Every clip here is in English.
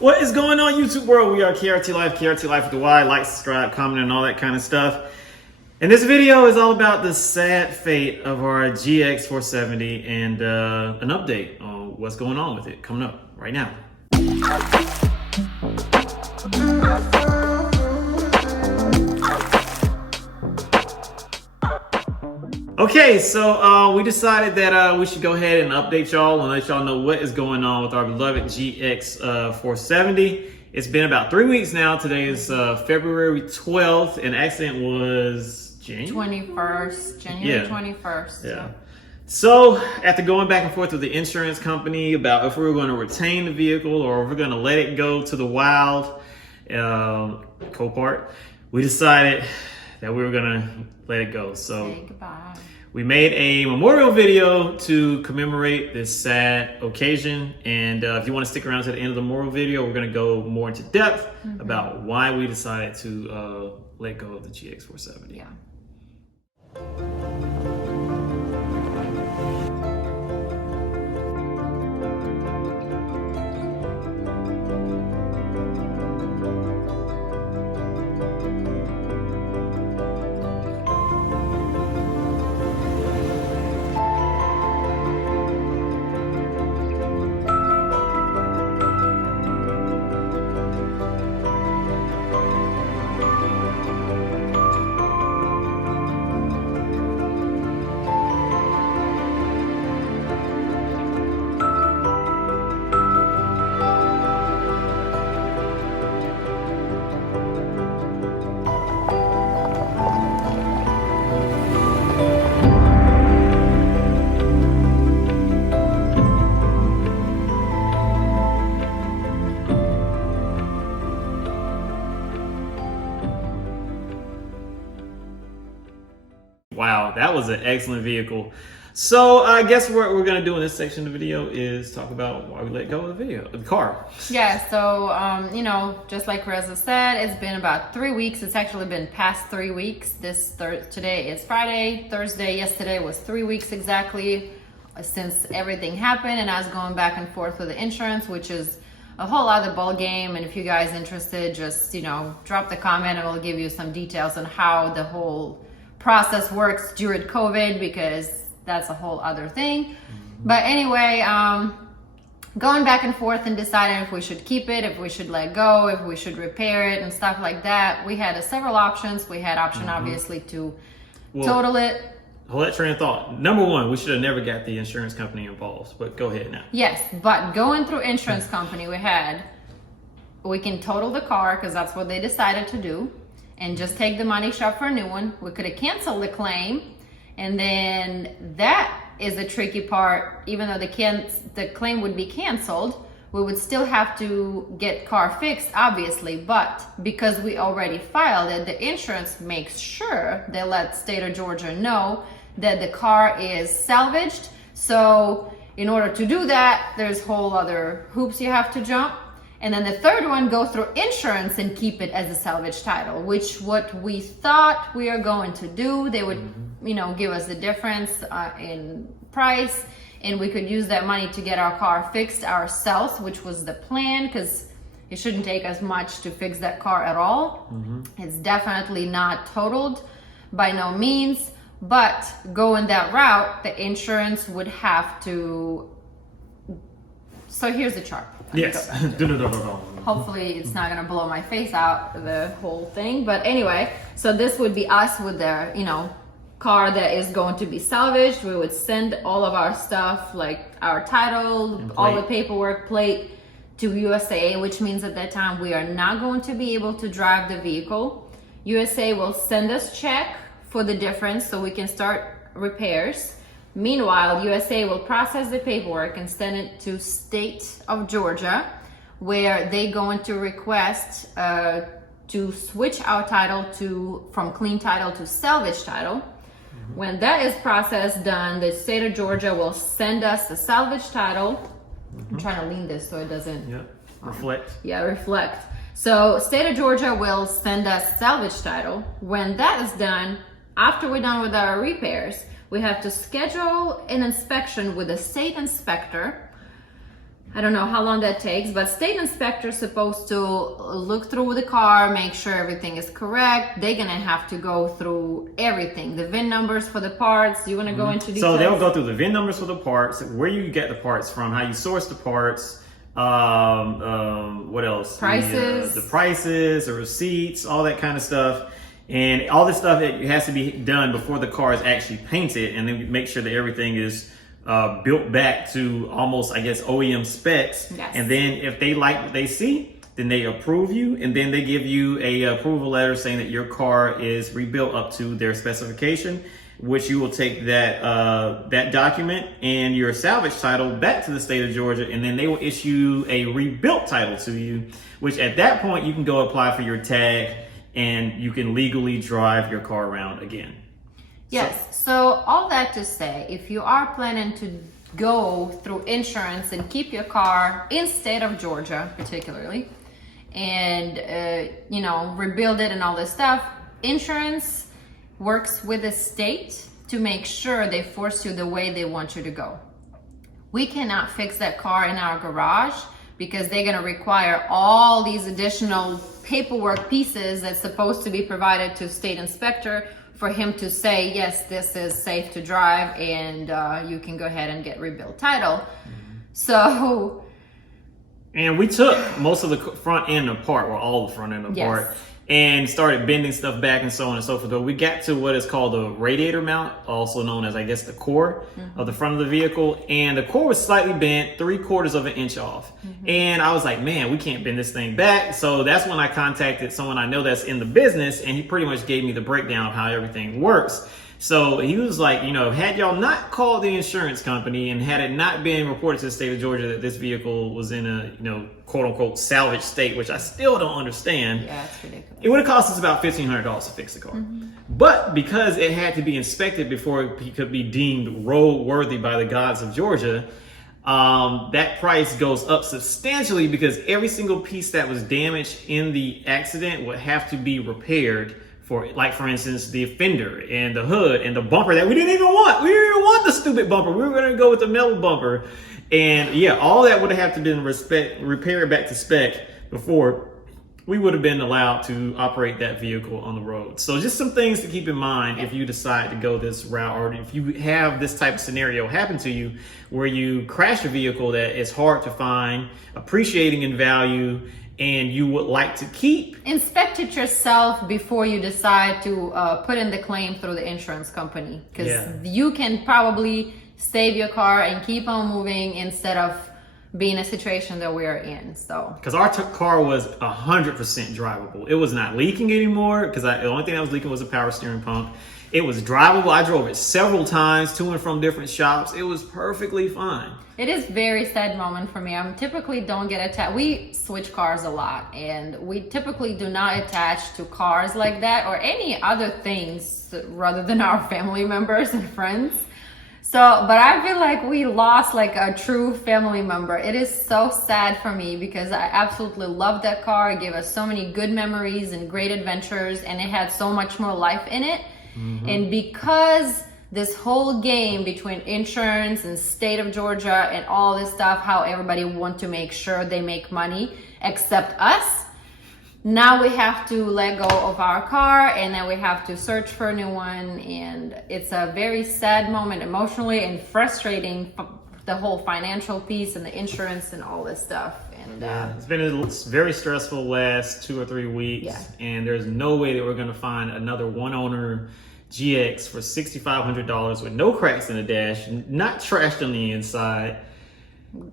What is going on, YouTube world? We are KRT LYFE, KRT LYFE with the Y. Like, subscribe, comment, and all that kind of stuff. And this video is all about the sad fate of our GX470 and an update on what's going on with it coming up right now. Okay, so we decided that we should go ahead and update y'all and let y'all know what is going on with our beloved GX470. It's been about 3 weeks now. Today is February 12th, and accident was January 21st. Yeah. So after going back and forth with the insurance company about if we were going to retain the vehicle or if we're going to let it go to the wild, Copart, we decided that we were going to let it go. So say goodbye. We made a memorial video to commemorate this sad occasion. And if you want to stick around to the end of the memorial video, we're going to go more into depth about why we decided to let go of the GX470. Yeah. Wow, that was an excellent vehicle. So I guess what we're going to do in this section of the video is talk about why we let go of the car. Yeah, so, just like Reza said, it's been about 3 weeks. It's actually been past 3 weeks. Today is Friday, Thursday, yesterday was 3 weeks exactly since everything happened. And I was going back and forth with the insurance, which is a whole other ball game. And if you guys interested, just, drop the comment and we'll give you some details on how the whole process works during COVID, because that's a whole other thing. But anyway, going back and forth and deciding if we should keep it, if we should let go, if we should repair it and stuff like that. We had several options. We had option obviously to total it. Hold that train of thought. Number one, we should have never got the insurance company involved, but go ahead now. Yes, but going through insurance company, we can total the car because that's what they decided to do, and just take the money, shop for a new one. We could have canceled the claim, and then that is the tricky part. Even though the claim would be canceled, we would still have to get car fixed, obviously. But because we already filed it, the insurance makes sure they let state of Georgia know that the car is salvaged. So in order to do that, there's whole other hoops you have to jump. And then the third one, go through insurance and keep it as a salvage title, which what we thought we are going to do. They would, give us the difference in price, and we could use that money to get our car fixed ourselves, which was the plan, because it shouldn't take us much to fix that car at all. It's definitely not totaled by no means, but going that route, the insurance would have to. So here's the chart. Yes. Hopefully it's not gonna blow my face out, the whole thing. But anyway, so this would be us with the, car that is going to be salvaged. We would send all of our stuff, like our title, all the paperwork, plate, to USA, which means at that time we are not going to be able to drive the vehicle. USA will send us check for the difference so we can start repairs. Meanwhile, USA will process the paperwork and send it to state of Georgia, where they're going to request to switch our title from clean title to salvage title. When that is processed, done, the state of Georgia will send us the salvage title. I'm trying to lean this so it doesn't reflect. Reflect. So state of Georgia will send us salvage title. When that is done, after we're done with our repairs, we have to schedule an inspection with a state inspector. I don't know how long that takes, but state inspector is supposed to look through the car, make sure everything is correct. They're gonna have to go through everything, the VIN numbers for the parts. You want to go into details? So they'll go through the VIN numbers for the parts, where you get the parts from, how you source the parts, what else? Prices. The prices, the receipts, all that kind of stuff. And all this stuff that has to be done before the car is actually painted, and then make sure that everything is built back to almost, I guess, OEM specs. Yes. And then if they like what they see, then they approve you, and then they give you a approval letter saying that your car is rebuilt up to their specification, which you will take that that document and your salvage title back to the state of Georgia, and then they will issue a rebuilt title to you, which at that point you can go apply for your tag and you can legally drive your car around again. Yes, so all that to say, if you are planning to go through insurance and keep your car in state of Georgia particularly, and you know, rebuild it and all this stuff, insurance works with the state to make sure they force you the way they want you to go. We cannot fix that car in our garage because they're going to require all these additional paperwork pieces that's supposed to be provided to state inspector for him to say, yes, this is safe to drive, and you can go ahead and get rebuilt title. So, and we took most of the front end apart, or all the front end apart, yes, and started bending stuff back and so on and so forth. But we got to what is called the radiator mount, also known as, I guess, the core of the front of the vehicle. And the core was slightly bent, 3/4 of an inch off. And I was like, man, we can't bend this thing back. So that's when I contacted someone I know that's in the business, and he pretty much gave me the breakdown of how everything works. So he was like, you know, had y'all not called the insurance company and had it not been reported to the state of Georgia that this vehicle was in a, you know, quote unquote salvage state, which I still don't understand. yeah, it's ridiculous. It would have cost us about $1,500 to fix the car. But because it had to be inspected before it could be deemed roadworthy by the gods of Georgia, that price goes up substantially, because every single piece that was damaged in the accident would have to be repaired. For, like, for instance, the fender and the hood and the bumper that we didn't even want. We didn't even want the stupid bumper. We were going to go with the metal bumper. And yeah, all that would have to been repaired back to spec before we would have been allowed to operate that vehicle on the road. So just some things to keep in mind if you decide to go this route, or if you have this type of scenario happen to you where you crash a vehicle that is hard to find, appreciating in value, and you would like to keep. Inspect it yourself before you decide to put in the claim through the insurance company, because you can probably save your car and keep on moving instead of being in a situation that we're in. So, because our car was 100% drivable. It was not leaking anymore, because the only thing that was leaking was a power steering pump. It was drivable. I drove it several times to and from different shops. It was perfectly fine. It is very sad moment for me. I typically don't get attached. We switch cars a lot, and we typically do not attach to cars like that or any other things rather than our family members and friends. So, but I feel like we lost like a true family member. It is so sad for me because I absolutely love that car. It gave us so many good memories and great adventures, and it had so much more life in it. And because this whole game between insurance and state of Georgia and all this stuff, how everybody want to make sure they make money except us, now we have to let go of our car, and then we have to search for a new one. And it's a very sad moment emotionally, and frustrating, the whole financial piece and the insurance and all this stuff. And it's been a very stressful last 2 or 3 weeks, and there's no way that we're going to find another one owner GX for $6,500 with no cracks in the dash, not trashed on the inside.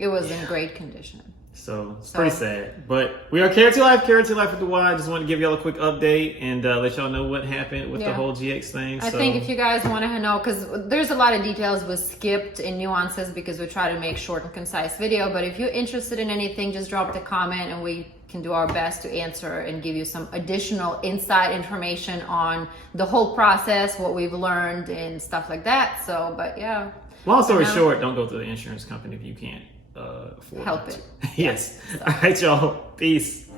It was in great condition. So it's pretty sad. But we are KRT LYFE, KRT LYFE with the Y. Just want to give y'all a quick update and let y'all know what happened with the whole GX thing. I think if you guys want to know, because there's a lot of details was skipped in nuances because we try to make short and concise video. But if you're interested in anything, just drop the comment and we can do our best to answer and give you some additional inside information on the whole process, what we've learned and stuff like that. So, but yeah. Long story short, don't go to the insurance company if you can't afford help it. Yes. All right, y'all. Peace.